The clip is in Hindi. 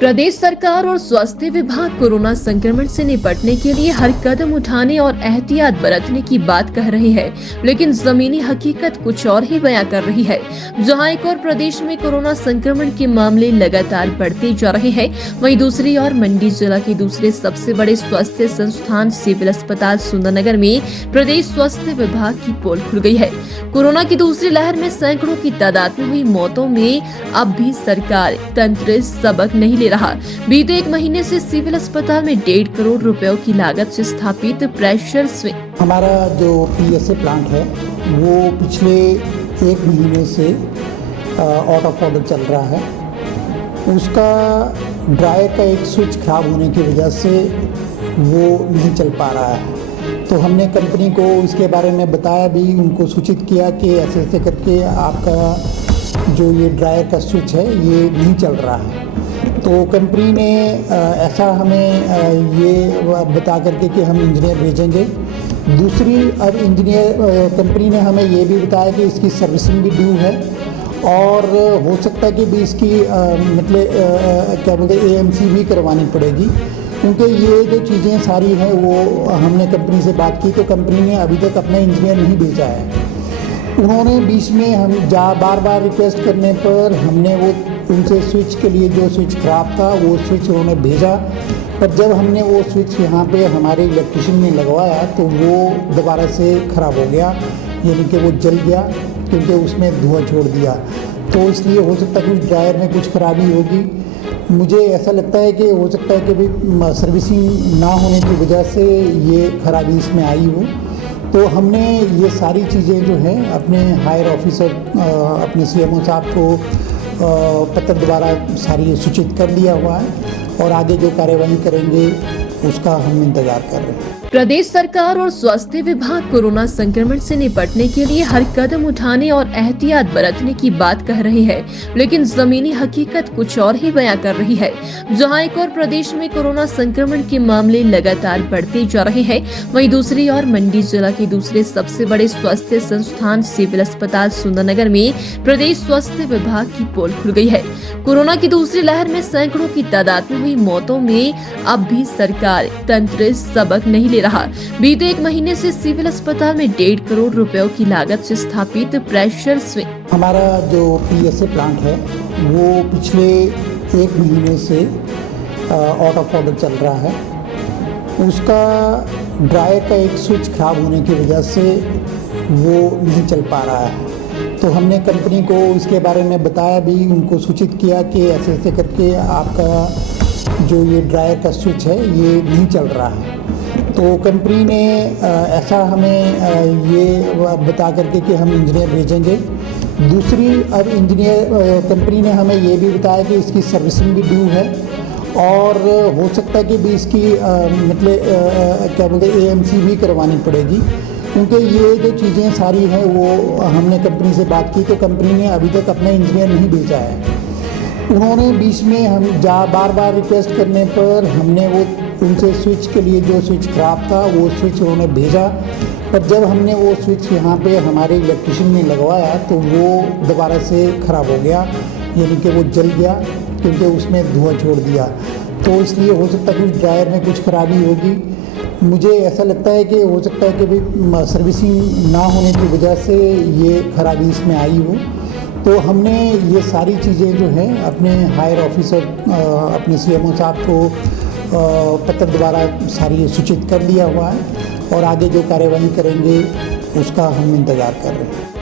प्रदेश सरकार और स्वास्थ्य विभाग कोरोना संक्रमण से निपटने के लिए हर कदम उठाने और एहतियात बरतने की बात कह रही है, लेकिन जमीनी हकीकत कुछ और ही बयां कर रही है। जहां एक और प्रदेश में कोरोना संक्रमण के मामले लगातार बढ़ते जा रहे हैं, वहीं दूसरी ओर मंडी जिला के दूसरे सबसे बड़े स्वास्थ्य संस्थान सिविल अस्पताल सुंदरनगर में प्रदेश स्वास्थ्य विभाग की पोल खुल गई है। कोरोना की दूसरी लहर में सैकड़ों की तादाद में हुई मौतों में अब भी सरकार तंत्र सबक नहीं ले रहा। बीते एक महीने से सिविल अस्पताल में 1.5 करोड़ रुपयों की लागत से स्थापित प्रेशर स्विंग हमारा जो पीएसए प्लांट है वो पिछले एक महीने से आउट ऑफ ऑर्डर चल रहा है। उसका ड्रायर का एक स्विच खराब होने की वजह से वो नहीं चल पा रहा है। तो हमने कंपनी को इसके बारे में बताया भी, उनको सूचित किया कि ऐसे ऐसे करके आपका जो ये ड्रायर का स्विच है ये नहीं चल रहा है। तो कंपनी ने ऐसा हमें ये बता करके कि हम इंजीनियर भेजेंगे। दूसरी, अब इंजीनियर कंपनी ने हमें ये भी बताया कि इसकी सर्विसिंग भी ड्यू है और हो सकता है कि भी इसकी मतलब क्या बोलते हैं एएमसी भी करवानी पड़ेगी, क्योंकि ये जो चीज़ें सारी हैं वो हमने कंपनी से बात की तो कंपनी ने अभी तक अपना इंजीनियर नहीं भेजा है। उन्होंने बीच में हम बार बार रिक्वेस्ट करने पर हमने वो उनसे स्विच के लिए जो स्विच ख़राब था वो स्विच उन्होंने भेजा, पर जब हमने वो स्विच यहाँ पे हमारे इलेक्ट्रिशियन ने लगवाया तो वो दोबारा से ख़राब हो गया, यानी कि वो जल गया क्योंकि उसमें धुआं छोड़ दिया। तो इसलिए हो सकता है कुछ ड्रायर में कुछ खराबी होगी। मुझे ऐसा लगता है कि हो सकता है कि भाई सर्विसिंग ना होने की वजह से ये खराबी इसमें आई हो। तो हमने ये सारी चीज़ें जो हैं अपने हायर ऑफिसर अपने सीएमओ साहब को पत्र द्वारा सारी सूचित कर दिया हुआ है और आगे जो कार्यवाही करेंगे उसका हम इंतजार कर रहे हैं। प्रदेश सरकार और स्वास्थ्य विभाग कोरोना संक्रमण से निपटने के लिए हर कदम उठाने और एहतियात बरतने की बात कह रही है, लेकिन जमीनी हकीकत कुछ और ही बयां कर रही है। जहां एक और प्रदेश में कोरोना संक्रमण के मामले लगातार बढ़ते जा रहे हैं, वहीं दूसरी ओर मंडी जिला के दूसरे सबसे बड़े स्वास्थ्य संस्थान सिविल अस्पताल सुंदरनगर में प्रदेश स्वास्थ्य विभाग की पोल खुल गई है। कोरोना की दूसरी लहर में सैकड़ों की तादाद में हुई मौतों में अब भी सरकार तंत्र सबक नहीं ले रहा। बीते एक महीने से सिविल अस्पताल में 1.5 करोड़ रुपयों की लागत से स्थापित प्रेशर स्विंग हमारा जो पीएसए प्लांट है वो पिछले एक महीने से आउट ऑफ ऑर्डर चल रहा है। उसका ड्रायर का एक स्विच खराब होने की वजह से वो नहीं चल पा रहा है। तो हमने कंपनी को इसके बारे में बताया भी, उनको सूचित किया कि ऐसे ऐसे करके आपका जो ये ड्रायर का स्विच है ये नहीं चल रहा है। तो कंपनी ने ऐसा हमें ये बता करके कि हम इंजीनियर भेजेंगे। दूसरी, अब इंजीनियर कंपनी ने हमें ये भी बताया कि इसकी सर्विसिंग भी ड्यू है और हो सकता है कि भी इसकी मतलब क्या बोलते हैं एएमसी भी करवानी पड़ेगी, क्योंकि ये जो चीज़ें सारी हैं वो हमने कंपनी से बात की तो कंपनी ने अभी तक अपना इंजीनियर नहीं भेजा है। उन्होंने बीच में हम बार बार रिक्वेस्ट करने पर हमने वो उनसे स्विच के लिए जो स्विच ख़राब था वो स्विच उन्होंने भेजा, पर जब हमने वो स्विच यहाँ पे हमारे इलेक्ट्रिशियन ने लगवाया तो वो दोबारा से ख़राब हो गया, यानी कि वो जल गया क्योंकि उसमें धुआं छोड़ दिया। तो इसलिए हो सकता है कुछ ड्रायर में कुछ खराबी होगी। मुझे ऐसा लगता है कि हो सकता है कि भाई सर्विसिंग ना होने की वजह से ये खराबी इसमें आई हो। तो हमने ये सारी चीज़ें जो हैं अपने हायर ऑफिसर अपने सीएमओ साहब को पत्र द्वारा सारी सूचित कर दिया हुआ है और आगे जो कार्यवाही करेंगे उसका हम इंतज़ार कर रहे हैं।